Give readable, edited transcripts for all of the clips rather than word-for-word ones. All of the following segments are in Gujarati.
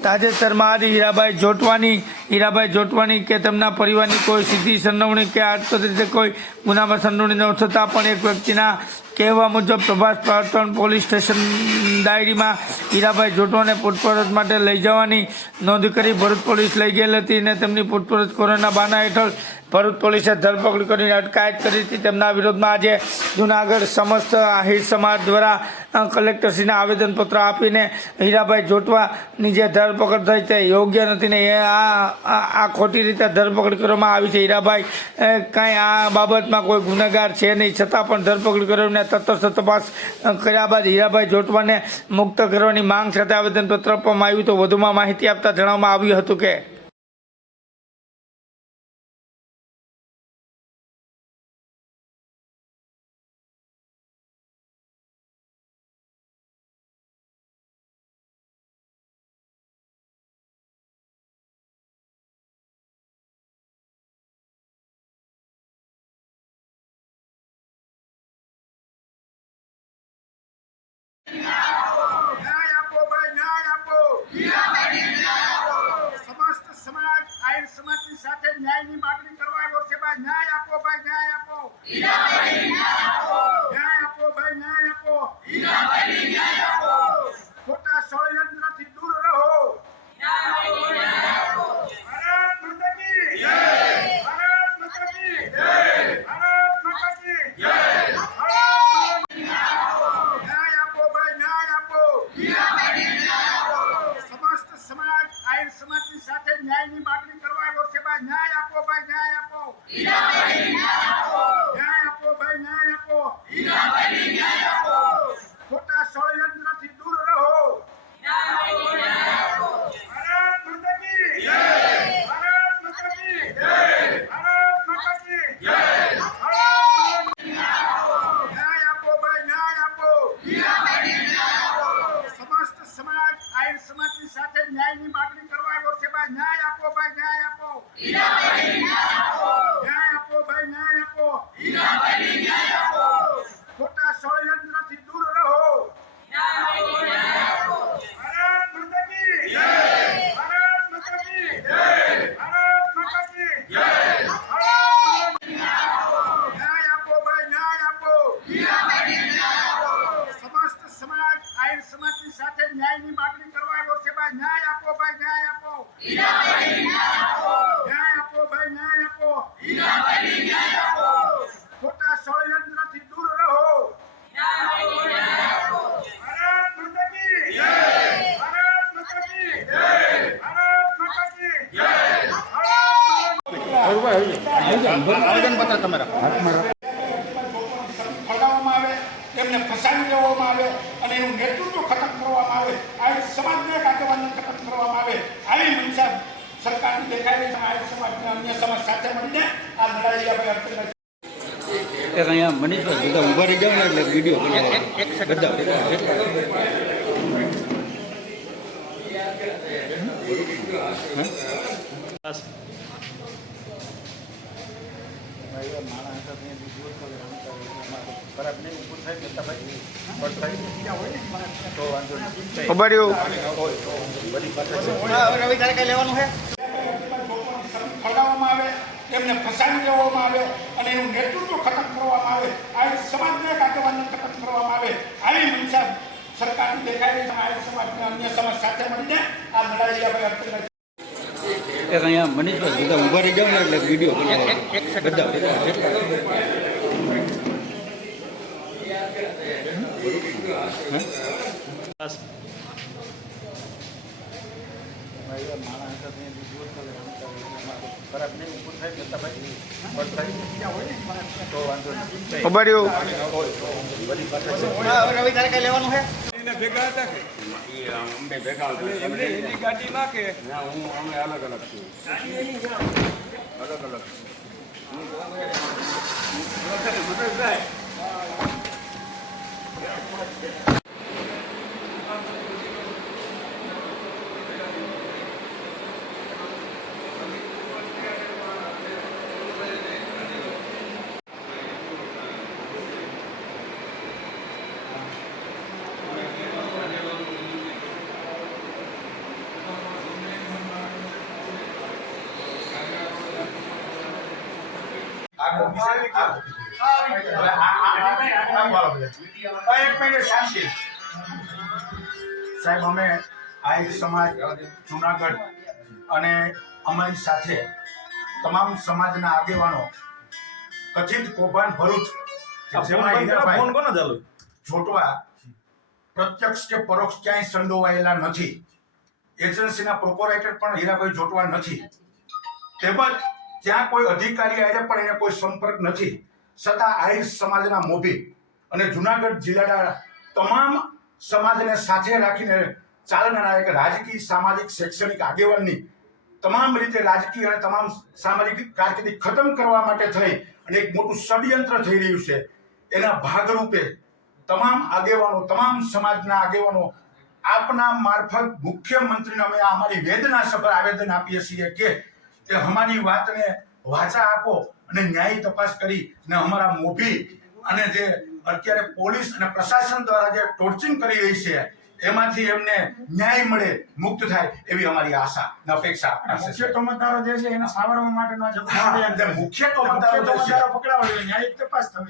તાજેતરમાં આજ હીરાભાઈ જોટવાની કે તેમના પરિવારની કોઈ સીધી સંડોવણી કે આર્થિક રીતે કોઈ ગુનામાં સંડોવણી ન થતાં પણ એક વ્યક્તિના કહેવા મુજબ પ્રભાસ પાટણ પોલીસ સ્ટેશન ડાયરીમાં હીરાભાઈ જોટવાને પૂછપરછ માટે લઈ જવાની નોંધ કરી ભરૂચ પોલીસ લઈ ગયેલ હતી અને તેમની પૂછપરછ કોરોના બહાના હેઠળ ભરૂચ પોલીસે ધરપકડ કરીને અટકાયત કરી હતી। તેમના વિરોધમાં આજે જૂનાગઢ સમસ્ત આહિર સમાજ દ્વારા કલેક્ટરશ્રીને આવેદનપત્ર આપીને હીરાભાઈ જોટવાની જે ધરપકડ થઈ તે યોગ્ય નથી ને આ ખોટી રીતે ધરપકડ કરવામાં આવી છે। હીરાભાઈ કાંઈ આ બાબતમાં કોઈ ગુનેગાર છે નહીં, છતાં પણ ધરપકડ કરીને તટસ્થ તપાસ કર્યા બાદ હીરાભાઈ જોટવાને મુક્ત કરવાની માંગ સાથે આવેદનપત્ર આપવામાં આવ્યું। તો વધુમાં માહિતી આપતા જણાવવામાં આવ્યું હતું કે न्याय आपो भाई न्याय आपो समस्त समाज आहिर समाज की साथे न्याय ની માગણી કરવા આવ્યો છે ભાઈ। ન્યાય આપો ભાઈ ન્યાય આપો ન્યાય આપો ભાઈ ન્યાય આપો ખોટા ષડયંત્રથી દૂર રહો। ભારત માતા કી જય, ભારત માતા કી જય, ભારત માતા કી જય। समस्त समाज आहिर समाज की साथे न्याय ની માગણી કરવા આવ્યો છે ભાઈ। ન્યાય આપો ભાઈ ન્યાય આપો ન્યાય આપો ભાઈ ન્યાય આપો ખોટા ષડયંત્રથી દૂર રહો। ભારત માતા કી જય, ભારત માતા કી જય, ભારત માતા કી જય। ન્યાય આપો ભાઈ ન્યાય આપો समस्त समाज आहिर समाज की साथे न्याय ની માગણી કરવા આવ્યો છે ભાઈ। ન્યાય આપો ભાઈ ન્યાય આપો ન્યાય આપો ભાઈ ન્યાય આપો ખોટા ષડયંત્રથી દૂર રહો। ભારત માતા કી જય, ભારત માતા કી જય, ભારત માતા કી જય। ન્યાય આપો ભાઈ ન્યાય આપો સમસ્ત સમાજ આહિર સમાજ ની સાથે ન્યાય ની માગણી કરવા આવ્યો છે ભાઈ। ન્યાય આપો ભાઈ ન્યાય આપો ન્યાય આપો ભાઈ ન્યાય આપો ખોટા ષડયંત્રથી દૂર રહો। ભારત માતા કી જય, ભારત માતા કી જય, ભારત માતા કી જય। આવેદનપત્ર તમારા ખવડાવવામાં આવે, તેમને ફસાવી દેવામાં આવે અને એનું નેતૃત્વ ખતમ કરવામાં આવે, આહિર સમાજને આગેવાનને ખતમ કરવામાં આવે, આવી મનસા સરકારની દેખાઈ રહી છે। આહિર સમાજના અન્ય સમાજ સાથે મળીને આ લડાઈ આપણે અટકાવી અહીંયા મનીષભાઈ બધા ઊભા રહી જાવ ને એટલે વિડીયો બધા રવિ તારે કઈ લેવાનું છે? ખવડાવવામાં આવે, તેમને ફસાવી દેવામાં આવે અને એનું નેતૃત્વ ખતમ કરવામાં આવે, આહિર સમાજને આગેવાનને ખતમ કરવામાં આવે, આવી મનસા સરકારની દેખાઈ રહી છે। આહિર સમાજના અન્ય સમાજ સાથે મળીને આ લડાઈ આપણે અટકાવી અહીંયા મનીષભાઈ બધા ઊભા રહી જાવ ને એટલે વિડીયો બધા રવિ તારે કઈ લેવાનું છે? ભેગા હતા કે અમે ભેગા એમને એની ગાડીમાં કે હું અમે અલગ અલગ છીએ અલગ અલગ સાહેબ, અમે આહિર સમાજ જુનાગઢ અને અમારી સાથે તમામ સમાજના આગેવાનો કથિત કૌભાંડ ભરૂચ જેમાં હીરાભાઈ જોટવા પ્રત્યક્ષ કે પરોક્ષ ક્યાંય સંડોવાયેલા નથી. એજન્સીના પ્રોપરાઇટર પણ હીરાભાઈ જોટવા નથી. તેમજ ત્યાં કોઈ અધિકારી આવે પણ એને કોઈ સંપર્ક નથી. છતાં આહિર સમાજના મોભી અને જુનાગઢ જિલ્લાના તમામ સમાજને સાથે રાખીને ચાલનારા એક રાજકીય સામાજિક શૈક્ષણિક આગેવાનની તમામ રીતે રાજકીય અને તમામ સામાજિક કારકિર્દી ખતમ કરવા માટે થઈ અને એક મોટું ષડયંત્ર થઈ રહ્યું છે. એના ભાગરૂપે તમામ આગેવાનો, તમામ સમાજના આગેવાનો આપના મારફત મુખ્યમંત્રીને અમે અમારી વેદના સભા આવેદન આપીએ છીએ કે અમારી વાતને વાચા આપો અને ન્યાયી તપાસ કરી અને અમારા મોભી અને જે અત્યારે પોલીસ અને પ્રશાસન દ્વારા જે ટોર્ચરિંગ કરી રહી છે એમાંથી એમને ન્યાય મળે, મુક્ત થાય એવી અમારી આશા અને અપેક્ષા. મુખ્ય કમતદારો જે છે એના સાવરવા માટેનો મુખ્ય કમતદારો પકડાવા જોઈએ, ન્યાયિક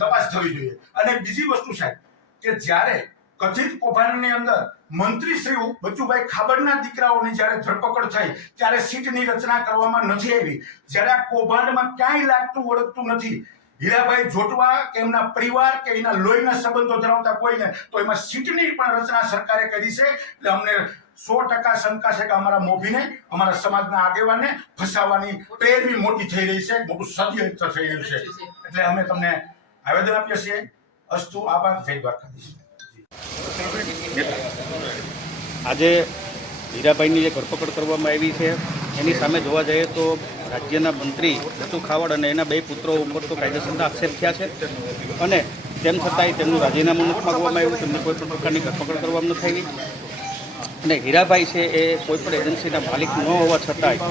તપાસ થવી જોઈએ. અને બીજી વસ્તુ સાહેબ કે જ્યારે કથિત કૌભાંડની અંદર મંત્રી શ્રી બચુભાઈ ખાબડના દીકરાઓની જ્યારે ધરપકડ થઈ ત્યારે સીટની રચના કરવામાં નથી આવી. જ્યારે આ કૌભાંડમાં ક્યાંય લાગતું ઓળખતું નથી હીરાભાઈ જોટવા કે એમના પરિવાર કે એના લોહીના સંબંધો ધરાવતા કોઈને, તો એમાં સીટની પણ રચના સરકારે કરી છે. એટલે અમને 100% શંકા છે કે અમારા મોભીને, અમારા સમાજના આગેવાનને ફસાવવાની પેરવી મોટી થઈ રહી છે, મોટું ષડયંત્ર થઈ રહ્યું છે. એટલે અમે તમને આવેદન આપીએ છીએ. અસ્તુ, આભાર, જય દ્વારકાધીશ. આજે હીરાભાઈની જે ધરપકડ કરવામાં આવી છે એની સામે જોવા જઈએ તો રાજ્યના મંત્રી બચુ ખાવડ અને એના 2 પુત્રો ઉપર તો કાયદેસરના આક્ષેપ થયા છે અને તેમ છતાંય તેમનું રાજીનામું નથી માગવામાં આવ્યું, તેમને કોઈ પણ પ્રકારની ધરપકડ કરવામાં નથી આવી. અને હીરાભાઈ છે એ કોઈપણ એજન્સીના માલિક ન હોવા છતાંય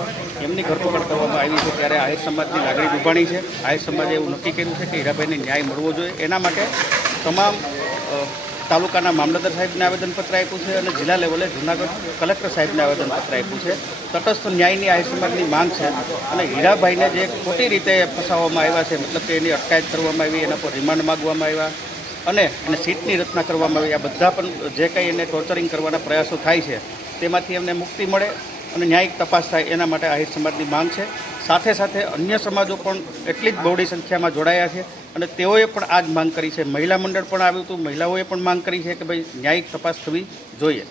એમની ધરપકડ કરવામાં આવી છે. ત્યારે આહિર સમાજની લાગણી દુભાણી છે. આહિર સમાજે એવું નક્કી કર્યું છે કે હીરાભાઈને ન્યાય મળવો જોઈએ. એના માટે તમામ તાલુકાના મામલતદાર સાહેબને આવેદનપત્ર આપ્યું છે અને જિલ્લા લેવલે જૂનાગઢ કલેક્ટર સાહેબને આવેદનપત્ર આપ્યું છે. તટસ્થ ન્યાયની આહિર સમાજની માંગ છે અને હીરાભાઈને જે ખોટી રીતે ફસાવવામાં આવ્યા છે, મતલબ કે એની અટકાયત કરવામાં આવી, એના પર રિમાન્ડ માગવામાં આવ્યા અને એને સીટની રચના કરવામાં આવી, આ બધા પણ જે કંઈ એને ટોર્ચરિંગ કરવાના પ્રયાસો થાય છે તેમાંથી એમને મુક્તિ મળે અને ન્યાયિક તપાસ થાય એના માટે આહિર સમાજની માંગ છે. સાથે સાથે અન્ય સમાજો પણ એટલી જ બહોળી સંખ્યામાં જોડાયા છે અને તેઓએ પણ આ જ માંગ કરી છે. મહિલા મંડળ પણ આવ્યું હતું, મહિલાઓએ પણ માંગ કરી છે કે ભાઈ ન્યાયિક તપાસ થવી જોઈએ.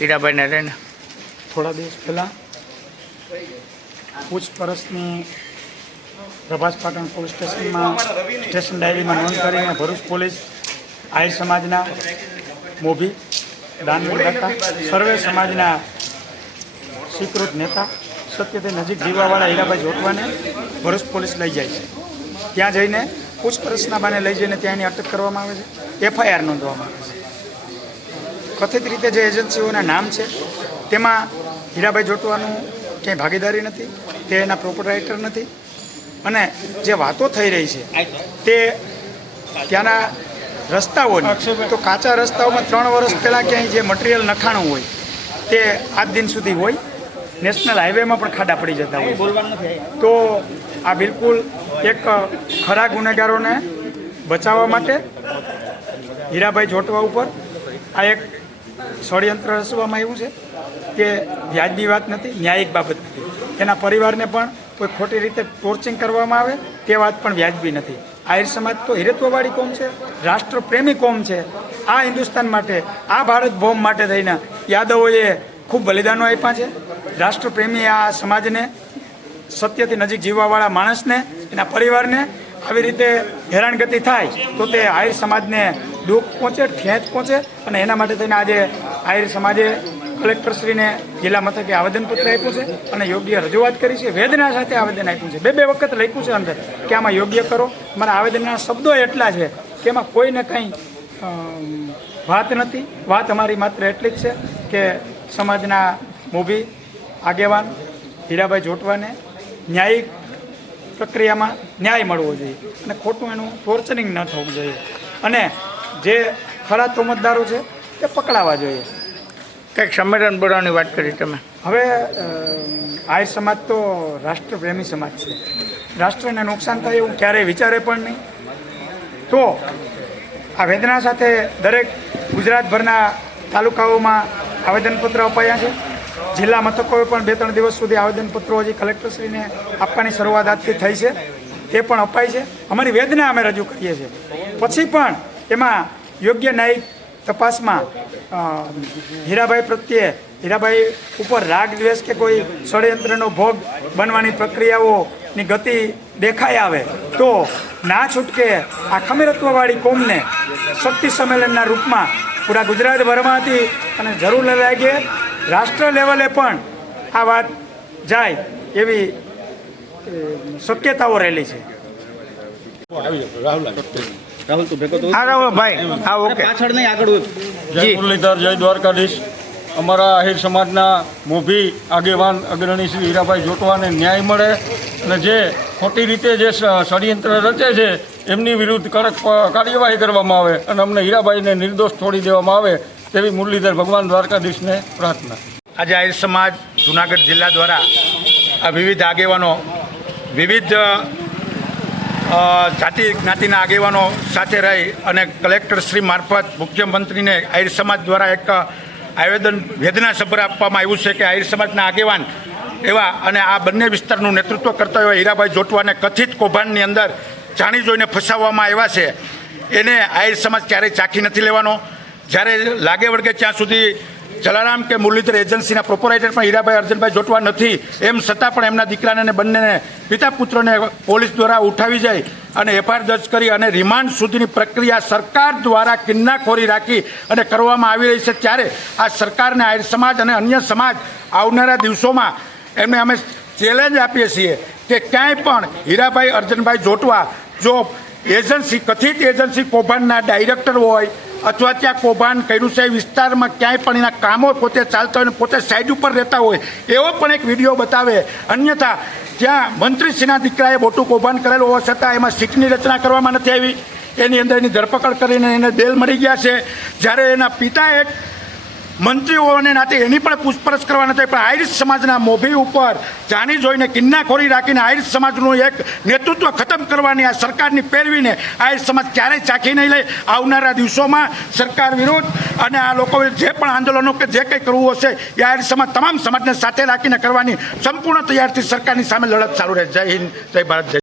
હીરાભાઈને રહીને થોડા દિવસ પહેલાં પૂછપરછની પ્રભાસ પાટણ પોલીસ સ્ટેશનમાં સ્ટેશન ડાયરીમાં નોંધ કરીને ભરૂચ પોલીસ આહિર સમાજના મોભી, દાનવીર દાતા, સર્વે સમાજના સ્વીકૃત નેતા, સત્યથી નજીક જીવવાવાળા હીરાભાઈ જોટવાને ભરૂચ પોલીસ લઈ જાય છે. ત્યાં જઈને પૂછપરછના બાને લઈ જઈને ત્યાં એની અટક કરવામાં આવે છે, FIR નોંધવામાં આવે છે. કથિત રીતે જે એજન્સીઓના નામ છે તેમાં હીરાભાઈ જોટવાનું ક્યાંય ભાગીદારી નથી, તે એના પ્રોપરાઇટર નથી અને જે વાતો થઈ રહી છે તે ત્યાંના રસ્તાઓની, તો કાચા રસ્તાઓમાં 3 વર્ષ પહેલાં ક્યાંય જે મટીરિયલ નખાણું હોય તે આજ દિન સુધી હોય. નેશનલ હાઈવેમાં પણ ખાડા પડી જતા હોય. તો આ બિલકુલ એક ખરા ગુનેગારોને બચાવવા માટે હીરાભાઈ જોટવા ઉપર આ એક ષડયંત્ર રચવામાં આવ્યું છે કે વ્યાજબી વાત નથી, ન્યાયિક બાબત નથી. એના પરિવારને પણ કોઈ ખોટી રીતે ટોર્ચિંગ કરવામાં આવે તે વાત પણ વ્યાજબી નથી. આહિર સમાજ તો હિરત્વવાળી કોમ છે, રાષ્ટ્રપ્રેમી કોમ છે. આ હિન્દુસ્તાન માટે, આ ભારત ભૌમ માટે થઈને યાદવોએ ખૂબ બલિદાનો આપ્યા છે. રાષ્ટ્રપ્રેમી આ સમાજને, સત્યથી નજીક જીવવાવાળા માણસને, એના પરિવારને આવી રીતે હેરાનગતિ થાય તો તે આહિર સમાજને દુઃખ પહોંચે, ઠેંચ પહોંચે અને એના માટે થઈને આજે આહિર સમાજે કલેક્ટરશ્રીને જિલ્લા મથકે આવેદનપત્ર આપ્યું છે અને યોગ્ય રજૂઆત કરી છે. વેદના સાથે આવેદન આપ્યું છે. 2 વખત લખ્યું છે અંદર કે આમાં યોગ્ય કરો. મારા આવેદનના શબ્દો એટલા છે કે એમાં કોઈને કંઈ વાત નથી. વાત અમારી માત્ર એટલી જ છે કે સમાજના મોભી આગેવાન હીરાભાઈ જોટવાને ન્યાયિક પ્રક્રિયામાં ન્યાય મળવો જોઈએ અને ખોટું એનું ટોર્ચરિંગ ન થવું જોઈએ અને જે ખરા તોમતદારો છે તે પકડાવા જોઈએ. કંઈક સંમેલન બોલાવવાની વાત કરી તમે. હવે આહિર સમાજ તો રાષ્ટ્રપ્રેમી સમાજ છે. રાષ્ટ્રને નુકસાન થાય એવું ક્યારેય વિચારે પણ નહીં. તો આ વેદના સાથે દરેક ગુજરાતભરના તાલુકાઓમાં આવેદનપત્ર અપાયા છે. જિલ્લા મથકોએ પણ 2-3 દિવસ સુધી આવેદનપત્રો હજી કલેક્ટરશ્રીને આપવાની શરૂઆત આજથી થઈ છે. તે પણ અપાય છે. અમારી વેદના અમે રજૂ કરીએ છીએ. પછી પણ એમાં યોગ્ય ન્યાયિક તપાસમાં હીરાભાઈ પ્રત્યે, હીરાભાઈ ઉપર રાગ દ્વેષ કે કોઈ ષડયંત્રનો ભોગ બનવાની પ્રક્રિયાઓની ગતિ દેખાઈ આવે તો ના છૂટકે આ ખમીરત્વવાળી કોમને શક્તિ સંમેલનના રૂપમાં પૂરા ગુજરાતભરમાંથી અને જરૂર લાગે રાષ્ટ્ર લેવલે પણ આ વાત જાય એવી શક્યતાઓ રહેલી છે. રાહુલ તું ભેગો તો હા રાહુલભાઈ, હા ઓકે. પાછળ નહીં આગળ જય મુરલીધર, જય દ્વારકાધીશ. અમારા આહિર સમાજના મોભી આગેવાન અગ્રણી શ્રી હીરાભાઈ જોટવાને ન્યાય મળે અને જે ખોટી રીતે જે ષડયંત્ર રચે છે એમની વિરુદ્ધ કડક કાર્યવાહી કરવામાં આવે અને અમને હીરાભાઈને નિર્દોષ છોડી દેવામાં આવે તેવી મુરલીધર ભગવાન દ્વારકાધીશને પ્રાર્થના. આજે આહિર સમાજ જુનાગઢ જિલ્લા દ્વારા આ વિવિધ આગેવાનો, વિવિધ જાતિ જ્ઞાતિના આગેવાનો સાથે રહી અને કલેક્ટરશ્રી મારફત મુખ્યમંત્રીને આહિર સમાજ દ્વારા એક આવેદન વેદનાસભર આપવામાં આવ્યું છે કે આહિર સમાજના આગેવાન એવા અને આ બંને વિસ્તારનું નેતૃત્વ કરતા એવા હીરાભાઈ જોટવાને કથિત કૌભાંડની અંદર જાણી જોઈને ફસાવવામાં આવ્યા છે. એને આહિર સમાજ ક્યારેય ચાખી નથી લેવાનો. જ્યારે લાગે વળગે ત્યાં સુધી જલારામ કે મુરલીધર એજન્સીના પ્રોપરાઇટર પણ હીરાભાઈ અર્જનભાઈ જોટવા નથી, એમ છતાં પણ એમના દીકરાને અને બંનેને પિતા પુત્રને પોલીસ દ્વારા ઉઠાવી જાય અને એફઆઈઆર દર્જ કરી અને રિમાન્ડ સુધીની પ્રક્રિયા સરકાર દ્વારા કિન્નાખોરી રાખી અને કરવામાં આવી રહી છે. ત્યારે આ સરકારને આહિર સમાજ અને અન્ય સમાજ આવનારા દિવસોમાં એમને અમે ચેલેન્જ આપીએ છીએ કે ક્યાંય પણ હીરાભાઈ અર્જનભાઈ જોટવા જો એજન્સી, કથિત એજન્સી કૌભાંડના ડાયરેક્ટર હોય અથવા ત્યાં કૌભાંડ કર્યું છે વિસ્તારમાં ક્યાંય પણ એના કામો પોતે ચાલતા હોય અને પોતે સાઈડ ઉપર રહેતા હોય એવો પણ એક વિડીયો બતાવે. અન્યથા ત્યાં મંત્રીશ્રીના દીકરાએ મોટું કૌભાંડ કરેલું હોવા છતાં એમાં સીટની રચના કરવામાં નથી આવી. એની અંદર એની ધરપકડ કરીને એને બેલ મળી ગયા છે. જ્યારે એના પિતા એક મંત્રી હોવાને નાતે એની પણ પૂછપરછ કરવા નથી, પણ આહિર સમાજના મોભી ઉપર જાણી જોઈને કિન્નાખોરી રાખીને આહિર સમાજનું એક નેતૃત્વ ખતમ કરવાની આ સરકારની પેરવીને આહિર સમાજ ક્યારેય ચાખી નહીં લે. આવનારા દિવસોમાં સરકાર વિરુદ્ધ અને આ લોકોએ જે પણ આંદોલનો કે જે કંઈ કરવું હશે એ આહિર સમાજ તમામ સમાજને સાથે રાખીને કરવાની સંપૂર્ણ તૈયારથી સરકારની સામે લડત ચાલુ રહે. જય હિન્દ, જય ભારત, જય